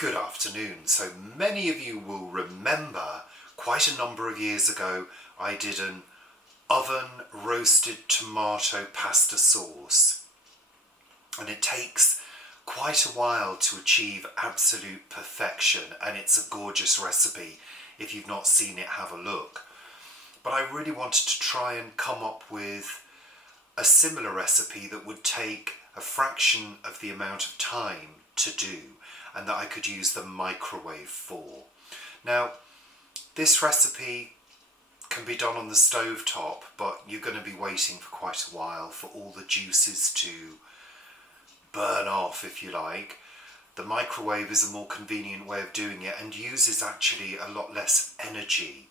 Good afternoon. So many of you will remember quite a number of years ago I did an oven roasted tomato pasta sauce, and it takes quite a while to achieve absolute perfection, and it's a gorgeous recipe. If you've not seen it, have a look. But I really wanted to try and come up with a similar recipe that would take a fraction of the amount of time to do, and that I could use the microwave for. Now, this recipe can be done on the stove top, but you're going to be waiting for quite a while for all the juices to burn off, if you like. The microwave is a more convenient way of doing it and uses actually a lot less energy.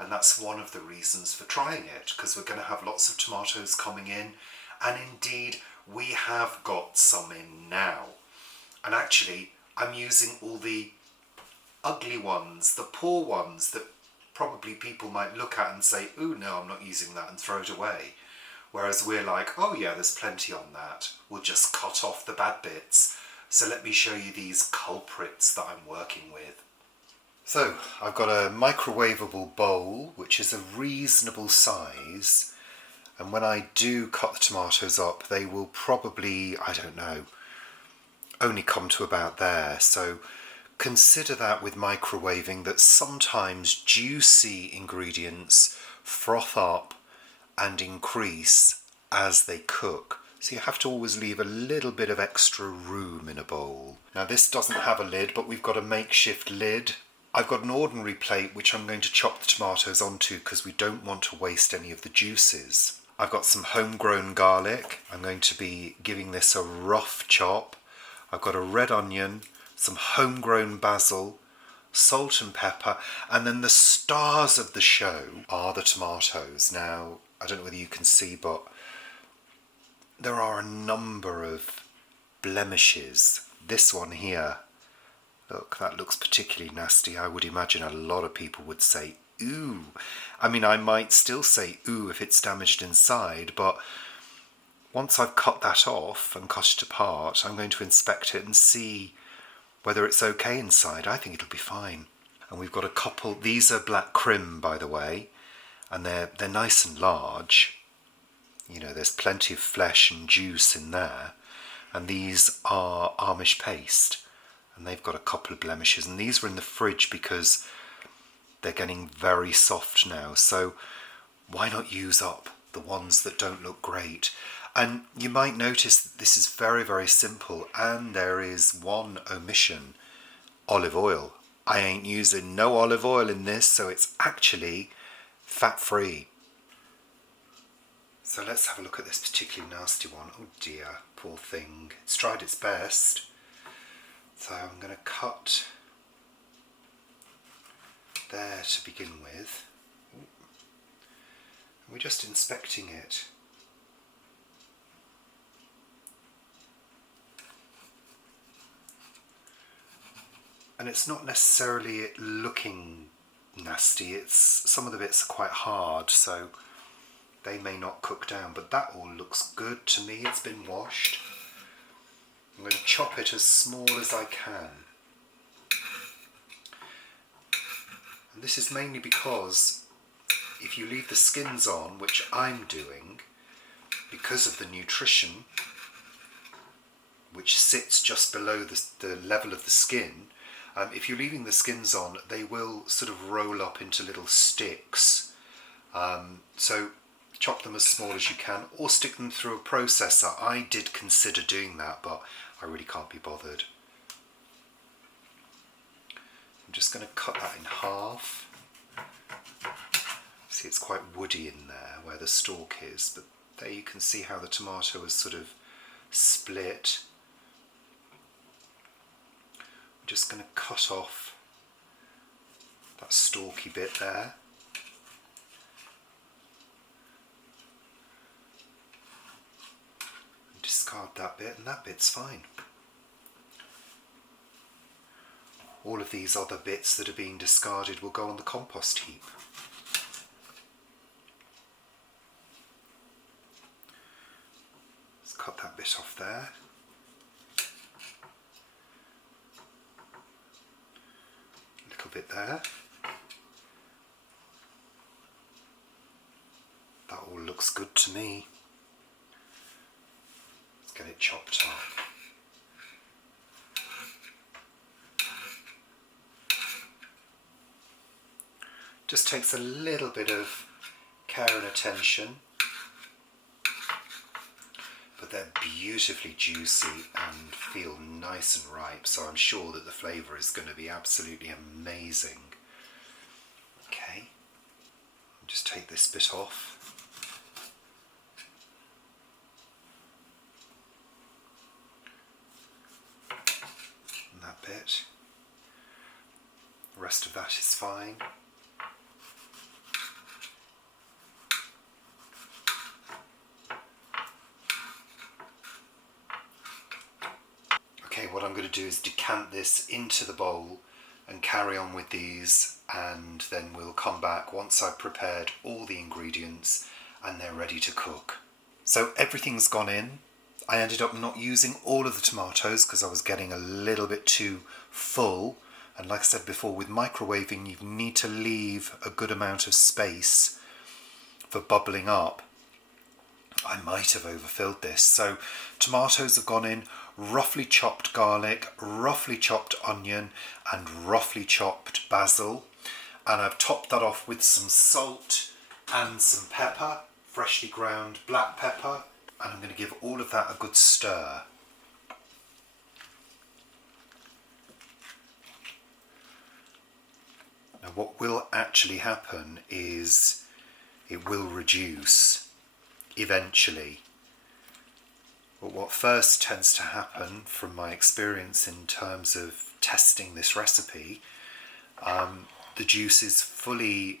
And that's one of the reasons for trying it, because we're going to have lots of tomatoes coming in, and indeed we have got some in now. And actually, I'm using all the ugly ones, the poor ones that probably people might look at and say, "Ooh, no, I'm not using that," and throw it away. Whereas we're like, "Oh yeah, there's plenty on that. We'll just cut off the bad bits." So let me show you these culprits that I'm working with. So I've got a microwavable bowl, which is a reasonable size. And when I do cut the tomatoes up, they will probably, I don't know, only come to about there. So consider that with microwaving, that sometimes juicy ingredients froth up and increase as they cook. So you have to always leave a little bit of extra room in a bowl. Now this doesn't have a lid, but we've got a makeshift lid. I've got an ordinary plate which I'm going to chop the tomatoes onto because we don't want to waste any of the juices. I've got some homegrown garlic. I'm going to be giving this a rough chop. I've got a red onion, some homegrown basil, salt and pepper, and then the stars of the show are the tomatoes. Now, I don't know whether you can see, but there are a number of blemishes. This one here, look, that looks particularly nasty. I would imagine a lot of people would say, "Ooh." I mean, I might still say "ooh" if it's damaged inside, but once I've cut that off and cut it apart, I'm going to inspect it and see whether it's okay inside. I think it'll be fine. And we've got a couple, these are black crim, by the way, and they're nice and large. You know, there's plenty of flesh and juice in there. And these are Amish paste, and they've got a couple of blemishes. And these were in the fridge because they're getting very soft now. So why not use up the ones that don't look great? And you might notice that this is very, very simple, and there is one omission: olive oil. I ain't using no olive oil in this, so it's actually fat-free. So let's have a look at this particularly nasty one. Oh dear, poor thing. It's tried its best. So I'm going to cut there to begin with. We're just inspecting it. And it's not necessarily it looking nasty, it's some of the bits are quite hard, so they may not cook down, but that all looks good to me. It's been washed. I'm going to chop it as small as I can. And this is mainly because if you leave the skins on, which I'm doing, because of the nutrition, which sits just below the level of the skin, if you're leaving the skins on, they will sort of roll up into little sticks. So chop them as small as you can, or stick them through a processor. I did consider doing that, but I really can't be bothered. I'm just going to cut that in half. See, it's quite woody in there where the stalk is, but there you can see how the tomato is sort of split. I'm just going to cut off that stalky bit there. And discard that bit, and that bit's fine. All of these other bits that are being discarded will go on the compost heap. Let's cut that bit off there. bit there. That all looks good to me. Let's get it chopped up. Just takes a little bit of care and attention, but they're beautifully juicy and feel nice and ripe, so I'm sure that the flavour is going to be absolutely amazing. Okay, just take this bit off. And that bit. The rest of that is fine. Okay, what I'm going to do is decant this into the bowl and carry on with these, and then we'll come back once I've prepared all the ingredients and they're ready to cook. So everything's gone in. I ended up not using all of the tomatoes because I was getting a little bit too full, and like I said before, with microwaving you need to leave a good amount of space for bubbling up. I might have overfilled this. So tomatoes have gone in, roughly chopped garlic, roughly chopped onion and roughly chopped basil, and I've topped that off with some salt and some pepper, freshly ground black pepper, and I'm going to give all of that a good stir. Now what will actually happen is it will reduce eventually. But what first tends to happen, from my experience in terms of testing this recipe, the juices fully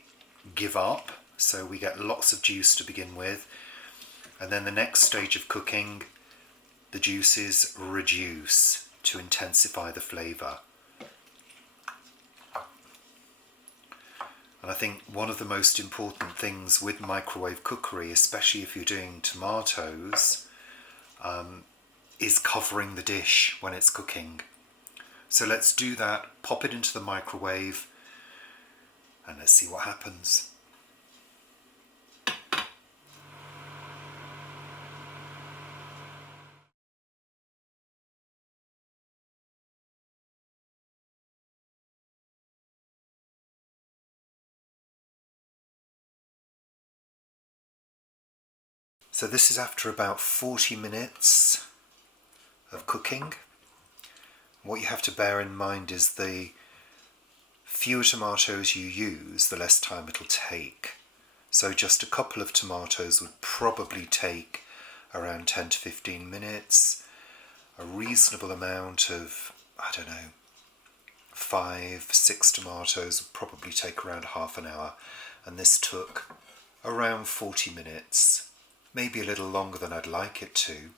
give up, so we get lots of juice to begin with, and then the next stage of cooking, the juices reduce to intensify the flavour. And I think one of the most important things with microwave cookery, especially if you're doing tomatoes, is covering the dish when it's cooking. So let's do that, pop it into the microwave, and let's see what happens. So this is after about 40 minutes of cooking. What you have to bear in mind is the fewer tomatoes you use, the less time it'll take. So just a couple of tomatoes would probably take around 10 to 15 minutes. A reasonable amount of, 5-6 tomatoes would probably take around half an hour, and this took around 40 minutes. Maybe a little longer than I'd like it to,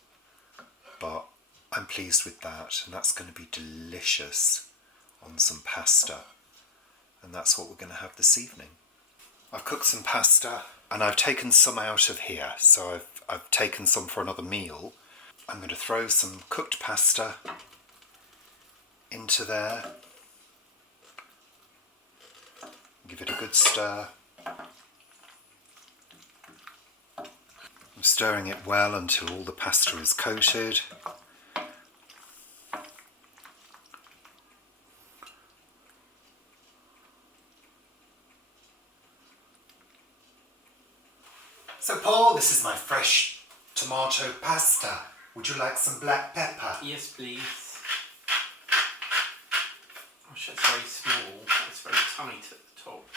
but I'm pleased with that, and that's going to be delicious on some pasta, and that's what we're going to have this evening. I've cooked some pasta and I've taken some out of here, so I've taken some for another meal. I'm going to throw some cooked pasta into there, give it a good stir. I'm stirring it well until all the pasta is coated. So Paul, this is my fresh tomato pasta. Would you like some black pepper? Yes, please. Gosh, it's very small. It's very tight at the top.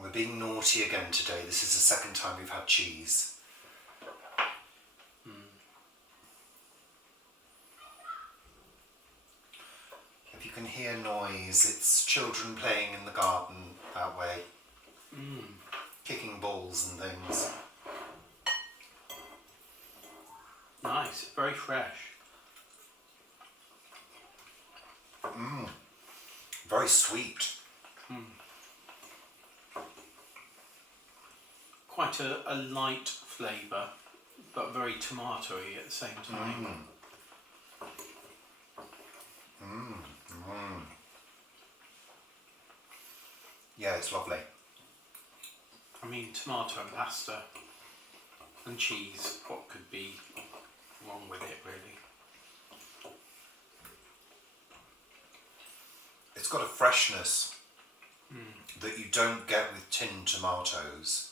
We're being naughty again today. This is the second time we've had cheese. If you can hear noise, it's children playing in the garden that way. Kicking balls and things. Nice, very fresh. Very sweet. Quite a light flavour, but very tomatoey at the same time. Yeah, it's lovely. I mean, tomato and pasta and cheese, what could be wrong with it, really? It's got a freshness that you don't get with tinned tomatoes.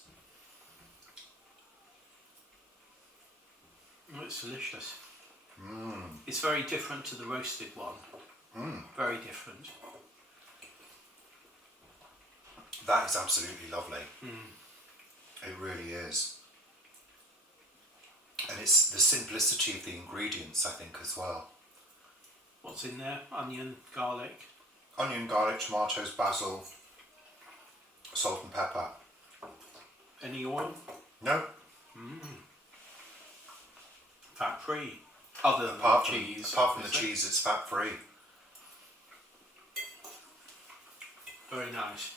Oh, it's delicious. It's very different to the roasted one. Very different. That is absolutely lovely. It really is. And it's the simplicity of the ingredients, I think, as well. What's in there? Onion, garlic. Onion, garlic, tomatoes, basil, salt and pepper. Any oil? No, Fat free. Other than apart from, cheese. apart from the obviously. cheese, it's fat free. Very nice.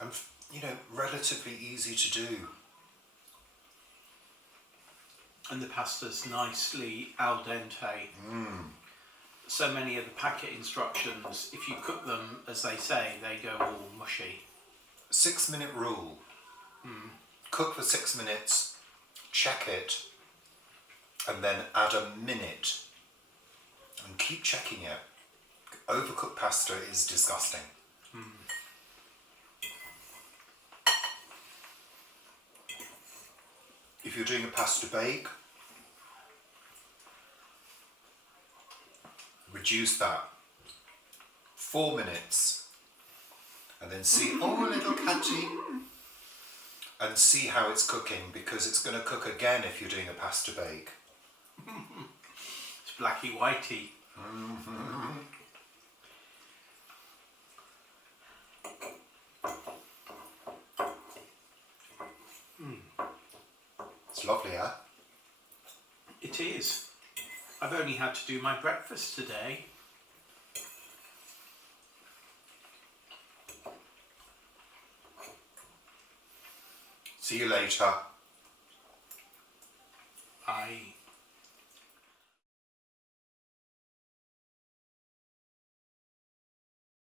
And, you know, relatively easy to do. And the pasta's nicely al dente. So many of the packet instructions, if you cook them as they say, they go all mushy. 6-minute rule. Cook for 6 minutes, check it, and then add a minute. And keep checking it. Overcooked pasta is disgusting. If you're doing a pasta bake, reduce that 4 minutes and then see, oh, little catchy, and see how it's cooking, because it's going to cook again if you're doing a pasta bake. It's blacky whitey. It's lovely, huh? It is. I've only had to do my breakfast today. See you later. Bye.